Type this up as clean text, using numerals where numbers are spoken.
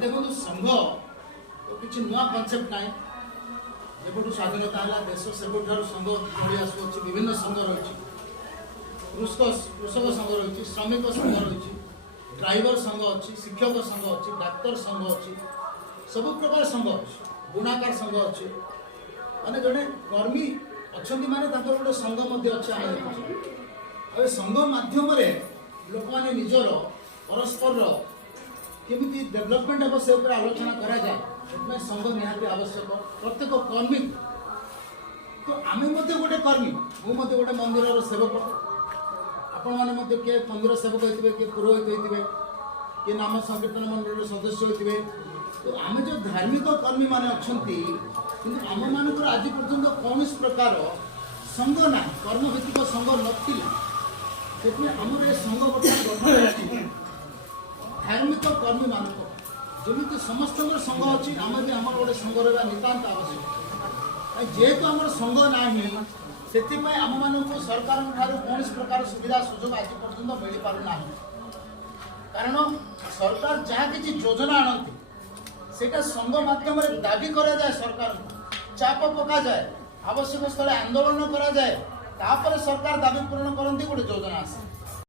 देखो संघ तो किसी नुआ कनसेप्ट ना जब स्वाधीनता है देश से संघ चली आसुच्छी विभिन्न संघ रही कृषक संघ रही श्रमिक संघ रही ड्राइवर संघ अच्छी शिक्षक संघ अच्छी डाक्तर संघ अच्छी सब प्रकार संघ अच्छी बुणाकार संघ अच्छी माने जड़े कर्मी अच्छा माने गोटे संघ अच्छे संघ मध्यम लोक मैंने निजर परस्पर केमी डेवलपमेंट हम से आलोचना करा जाए संघ निहाती आवश्यक प्रत्येक कर्मी तो आम गोटे कर्मी मुझे गोटे मंदिर सेवक आपण मैंने किए मंदिर सेवक होते किए पुरोहित होते किए नाम संकीर्तन मंडल सदस्य होते तो आम जो धार्मिक कर्मी मैंने अच्छा कि आम मान आज पर्यटन कौन प्रकार संघ ना कर्मभित्तिक संघ नाला से आमर ये संघ गठन धार्मिक कर्मी मान जमी समस्त संघ अच्छी आम भी आम गोटे संघ रहा नितांत आवश्यक जेहेतु आम संघ ना से आम मानक सरकार कौन प्रकार सुविधा सुजोग आज पर्यटन मिल पारना कारण सरकार जहाँ किसी योजना आणती सेटा संघ माध्यम दाबी करा जाए सरकार चाप पका जाए आवश्यक स्थल आंदोलन करा जाए तापर सरकार दाबी पूर्ण करती गोटे योजना आसे